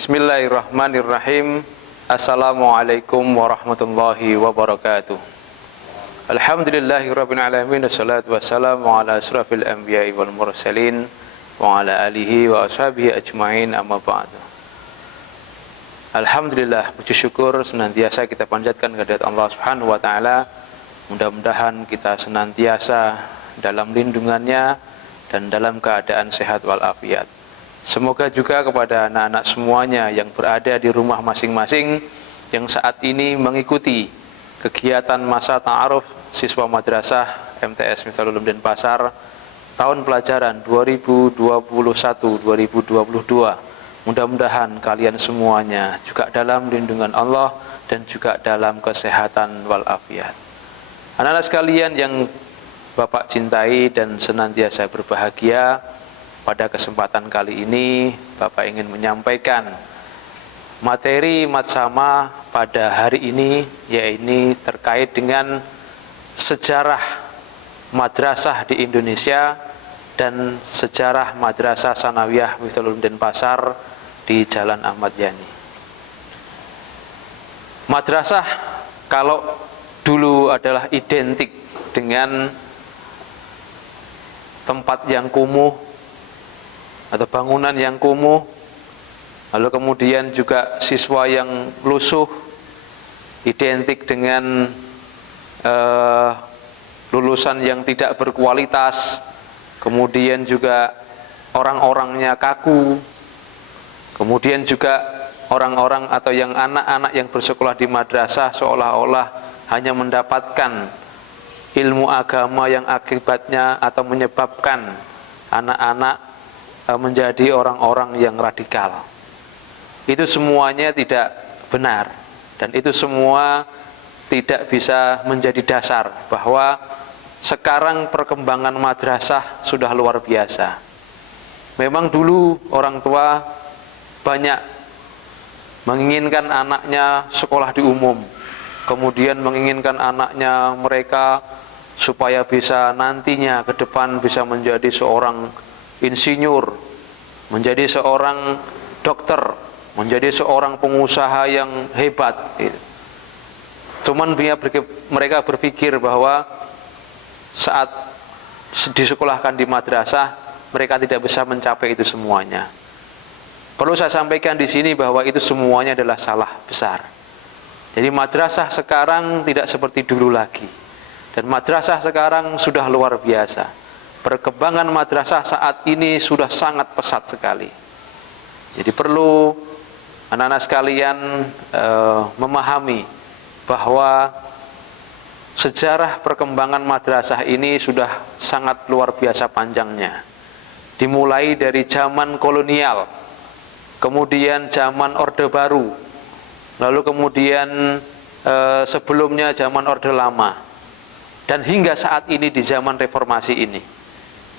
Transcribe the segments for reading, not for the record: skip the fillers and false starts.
Bismillahirrahmanirrahim. Assalamualaikum warahmatullahi wabarakatuh. Alhamdulillahirabbil alamin, wassalatu wassalamu ala asrafil anbiya'i wal mursalin wa ala alihi wa ashabihi ajmain, amma ba'du. Alhamdulillah, puji syukur senantiasa kita panjatkan kehadirat Allah Subhanahu wa taala. Mudah-mudahan kita senantiasa dalam lindungannya dan dalam keadaan sehat walafiat. Semoga juga kepada anak-anak semuanya yang berada di rumah masing-masing yang saat ini mengikuti kegiatan masa ta'aruf siswa madrasah MTS Miftalul Ulum Denpasar tahun pelajaran 2021-2022. Mudah-mudahan kalian semuanya juga dalam lindungan Allah dan juga dalam kesehatan walafiat. Anak-anak sekalian yang Bapak cintai dan senantiasa berbahagia, pada kesempatan kali ini Bapak ingin menyampaikan materi matsama pada hari ini, yaitu terkait dengan sejarah madrasah di Indonesia dan sejarah Madrasah Tsanawiyah Miftalul Ulum Denpasar di Jalan Ahmad Yani. Madrasah kalau dulu adalah identik dengan tempat yang kumuh atau bangunan yang kumuh, lalu kemudian juga siswa yang lusuh, identik dengan lulusan yang tidak berkualitas, kemudian juga orang-orangnya kaku, kemudian juga orang-orang atau yang anak-anak yang bersekolah di madrasah seolah-olah hanya mendapatkan ilmu agama yang akibatnya atau menyebabkan anak-anak menjadi orang-orang yang radikal. Itu semuanya tidak benar, dan itu semua tidak bisa menjadi dasar bahwa sekarang perkembangan madrasah sudah luar biasa. Memang dulu orang tua banyak menginginkan anaknya sekolah di umum, kemudian menginginkan anaknya mereka supaya bisa nantinya ke depan bisa menjadi seorang insinyur, menjadi seorang dokter, menjadi seorang pengusaha yang hebat. Cuman mereka berpikir bahwa saat disekolahkan di madrasah mereka tidak bisa mencapai itu semuanya. Perlu saya sampaikan di sini bahwa itu semuanya adalah salah besar. Jadi madrasah sekarang tidak seperti dulu lagi, dan madrasah sekarang sudah luar biasa. Perkembangan madrasah saat ini sudah sangat pesat sekali. Jadi perlu anak-anak sekalian memahami bahwa sejarah perkembangan madrasah ini sudah sangat luar biasa panjangnya. Dimulai dari zaman kolonial, kemudian zaman Orde Baru, lalu kemudian sebelumnya zaman Orde Lama, dan hingga saat ini di zaman reformasi ini.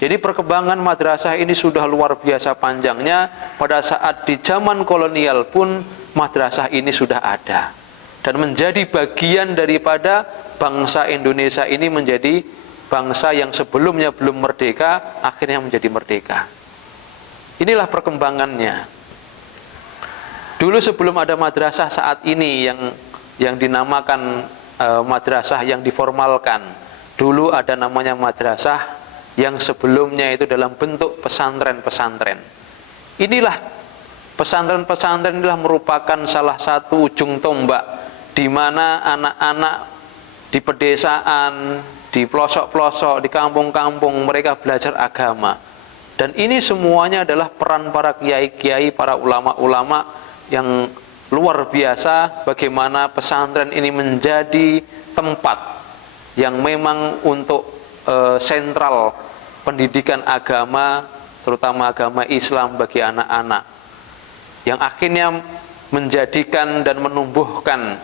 Jadi perkembangan madrasah ini sudah luar biasa panjangnya. Pada saat di zaman kolonial pun madrasah ini sudah ada, dan menjadi bagian daripada bangsa Indonesia ini menjadi bangsa yang sebelumnya belum merdeka, akhirnya menjadi merdeka. Inilah perkembangannya. Dulu sebelum ada madrasah saat ini yang dinamakan madrasah yang diformalkan, dulu ada namanya madrasah yang sebelumnya itu dalam bentuk pesantren-pesantren. Inilah pesantren-pesantren inilah merupakan salah satu ujung tombak di mana anak-anak di pedesaan, di pelosok-pelosok, di kampung-kampung mereka belajar agama. Dan ini semuanya adalah peran para kiai-kiai, para ulama-ulama yang luar biasa, bagaimana pesantren ini menjadi tempat yang memang untuk sentral pendidikan agama, terutama agama Islam bagi anak-anak, yang akhirnya menjadikan dan menumbuhkan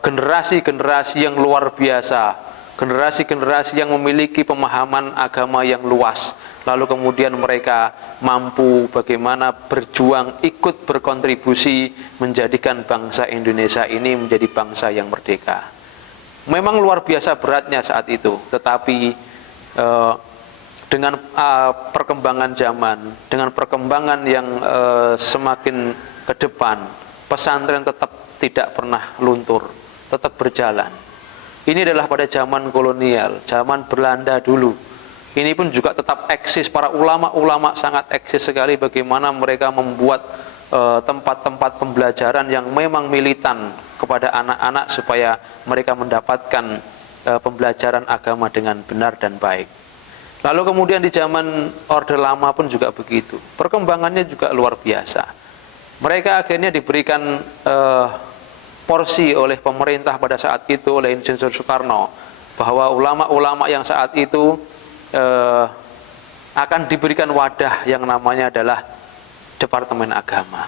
generasi-generasi yang luar biasa, generasi-generasi yang memiliki pemahaman agama yang luas, lalu kemudian mereka mampu bagaimana berjuang, ikut berkontribusi menjadikan bangsa Indonesia ini menjadi bangsa yang merdeka. Memang luar biasa beratnya saat itu, tetapi dengan perkembangan zaman, dengan perkembangan yang semakin ke depan, pesantren tetap tidak pernah luntur, tetap berjalan. Ini adalah pada zaman kolonial, zaman Belanda dulu. Ini pun juga tetap eksis, para ulama-ulama sangat eksis sekali bagaimana mereka membuat tempat-tempat pembelajaran yang memang militan kepada anak-anak supaya mereka mendapatkan pembelajaran agama dengan benar dan baik. Lalu kemudian di zaman Orde Lama pun juga begitu. Perkembangannya juga luar biasa. Mereka akhirnya diberikan porsi oleh pemerintah pada saat itu, oleh Insinyur Soekarno, bahwa ulama-ulama yang saat itu akan diberikan wadah yang namanya adalah Departemen Agama.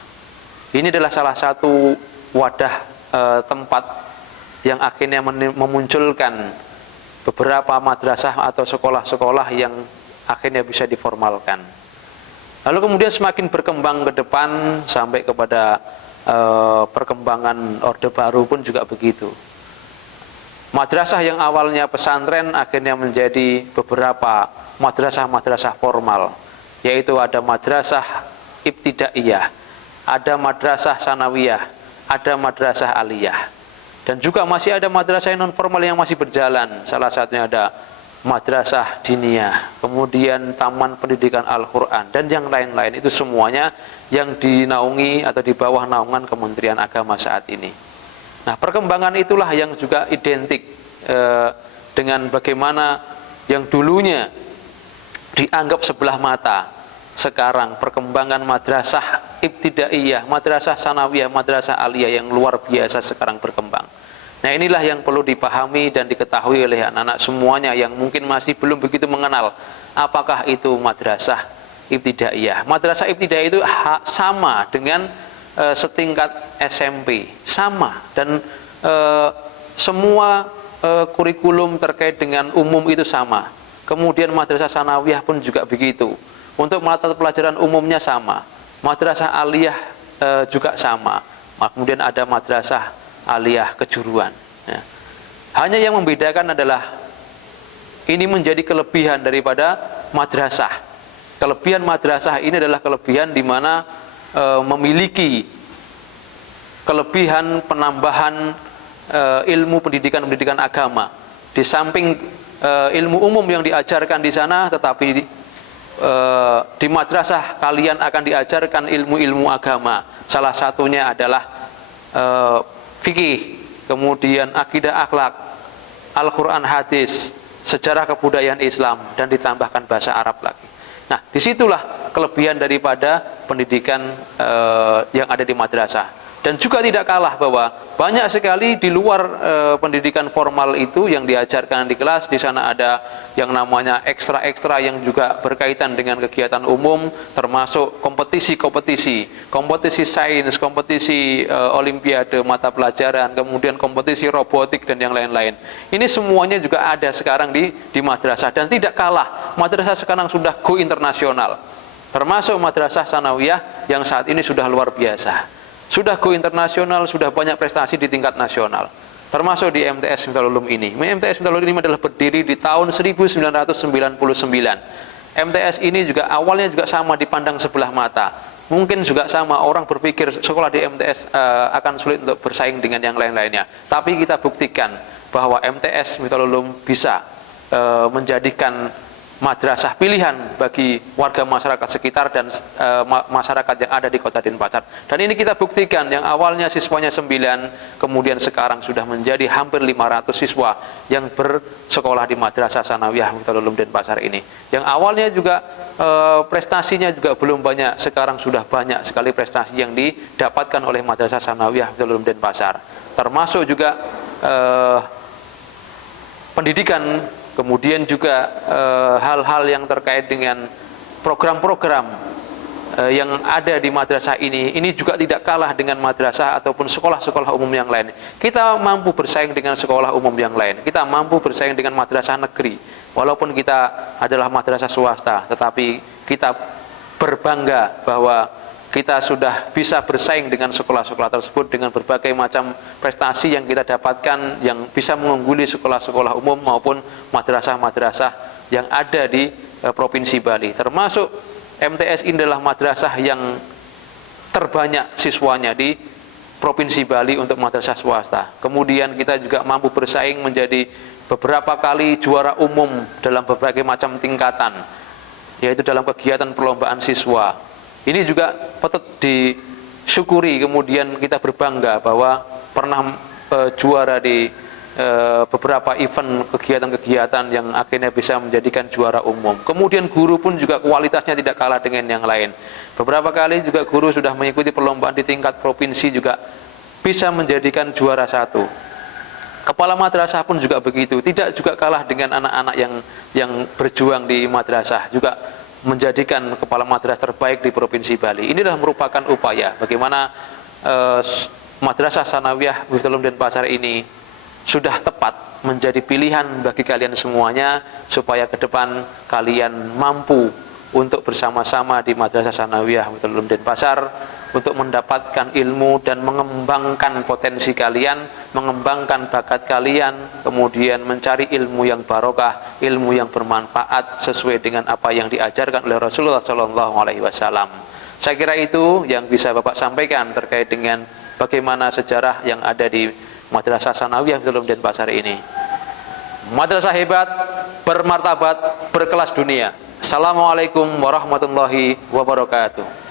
Ini adalah salah satu wadah tempat yang akhirnya memunculkan beberapa madrasah atau sekolah-sekolah yang akhirnya bisa diformalkan. Lalu kemudian semakin berkembang ke depan sampai kepada perkembangan Orde Baru pun juga begitu. Madrasah yang awalnya pesantren akhirnya menjadi beberapa madrasah-madrasah formal, yaitu ada madrasah ibtidaiyah, ada madrasah sanawiyah, ada madrasah aliyah. Dan juga masih ada madrasah non formal yang masih berjalan. Salah satunya ada madrasah diniyah, kemudian taman pendidikan Al-Quran, dan yang lain-lain. Itu semuanya yang dinaungi atau di bawah naungan Kementerian Agama saat ini. Nah, perkembangan itulah yang juga identik dengan bagaimana yang dulunya dianggap sebelah mata, sekarang perkembangan madrasah ibtidaiyah, madrasah sanawiyah, madrasah aliyah yang luar biasa sekarang berkembang. Nah, inilah yang perlu dipahami dan diketahui oleh anak-anak semuanya yang mungkin masih belum begitu mengenal apakah itu madrasah ibtidaiyah. Madrasah ibtidaiyah itu sama dengan setingkat SMP, sama, dan semua kurikulum terkait dengan umum itu sama. Kemudian madrasah sanawiyah pun juga begitu. Untuk mata pelajaran umumnya sama. Madrasah aliyah juga sama. Kemudian ada madrasah aliyah kejuruan. Ya. Hanya yang membedakan adalah ini menjadi kelebihan daripada madrasah. Kelebihan madrasah ini adalah kelebihan di mana memiliki kelebihan penambahan ilmu pendidikan agama. Di samping ilmu umum yang diajarkan di sana, tetapi di madrasah kalian akan diajarkan ilmu-ilmu agama. Salah satunya adalah fikih, kemudian akidah akhlak, Al-Quran, hadis, sejarah kebudayaan Islam, dan ditambahkan bahasa Arab lagi. Nah, disitulah kelebihan daripada pendidikan yang ada di madrasah. Dan juga tidak kalah bahwa banyak sekali di luar pendidikan formal itu yang diajarkan di kelas. Di sana ada yang namanya ekstra-ekstra yang juga berkaitan dengan kegiatan umum, termasuk kompetisi sains, kompetisi olimpiade mata pelajaran, kemudian kompetisi robotik dan yang lain-lain. Ini semuanya juga ada sekarang di madrasah, dan tidak kalah. Madrasah sekarang sudah go internasional, termasuk madrasah sanawiyah yang saat ini sudah luar biasa. Sudah go internasional, sudah banyak prestasi di tingkat nasional, termasuk di MTS Miftahlul Ulum ini. MTS Miftahlul Ulum adalah berdiri di tahun 1999. MTS ini juga awalnya juga sama dipandang sebelah mata. Mungkin juga sama, orang berpikir sekolah di MTS akan sulit untuk bersaing dengan yang lain-lainnya. Tapi kita buktikan bahwa MTS Miftahlul Ulum bisa menjadikan madrasah pilihan bagi warga masyarakat sekitar dan masyarakat yang ada di Kota Denpasar. Dan ini kita buktikan, yang awalnya siswanya 9, kemudian sekarang sudah menjadi hampir 500 siswa yang bersekolah di Madrasah Sanawiyah Miftahlul Ulum Denpasar ini. Yang awalnya juga prestasinya juga belum banyak, sekarang sudah banyak sekali prestasi yang didapatkan oleh Madrasah Sanawiyah Miftahlul Ulum Denpasar. Termasuk juga pendidikan, kemudian juga hal-hal yang terkait dengan program-program yang ada di madrasah ini juga tidak kalah dengan madrasah ataupun sekolah-sekolah umum yang lain. Kita mampu bersaing dengan sekolah umum yang lain. Kita mampu bersaing dengan madrasah negeri. Walaupun kita adalah madrasah swasta, tetapi kita berbangga bahwa kita sudah bisa bersaing dengan sekolah-sekolah tersebut dengan berbagai macam prestasi yang kita dapatkan, yang bisa mengungguli sekolah-sekolah umum maupun madrasah-madrasah yang ada di Provinsi Bali. Termasuk MTS ini adalah madrasah yang terbanyak siswanya di Provinsi Bali untuk madrasah swasta. Kemudian kita juga mampu bersaing menjadi beberapa kali juara umum dalam berbagai macam tingkatan, yaitu dalam kegiatan perlombaan siswa. Ini juga patut disyukuri, kemudian kita berbangga bahwa pernah juara di beberapa event kegiatan-kegiatan yang akhirnya bisa menjadikan juara umum. Kemudian guru pun juga kualitasnya tidak kalah dengan yang lain. Beberapa kali juga guru sudah mengikuti perlombaan di tingkat provinsi juga bisa menjadikan juara 1. Kepala madrasah pun juga begitu, tidak juga kalah dengan anak-anak yang berjuang di madrasah, juga menjadikan kepala madrasah terbaik di Provinsi Bali. Inilah merupakan upaya bagaimana Madrasah Sanawiyah Miftaul Denpasar ini sudah tepat menjadi pilihan bagi kalian semuanya, supaya ke depan kalian mampu untuk bersama-sama di Madrasah Sanawiyah Miftaul Denpasar untuk mendapatkan ilmu dan mengembangkan potensi kalian, mengembangkan bakat kalian, kemudian mencari ilmu yang barokah, ilmu yang bermanfaat sesuai dengan apa yang diajarkan oleh Rasulullah SAW. Saya kira itu yang bisa Bapak sampaikan terkait dengan bagaimana sejarah yang ada di Madrasah Sanawiyah Miftaul Denpasar ini. Madrasah hebat, bermartabat, berkelas dunia. Assalamualaikum warahmatullahi wabarakatuh.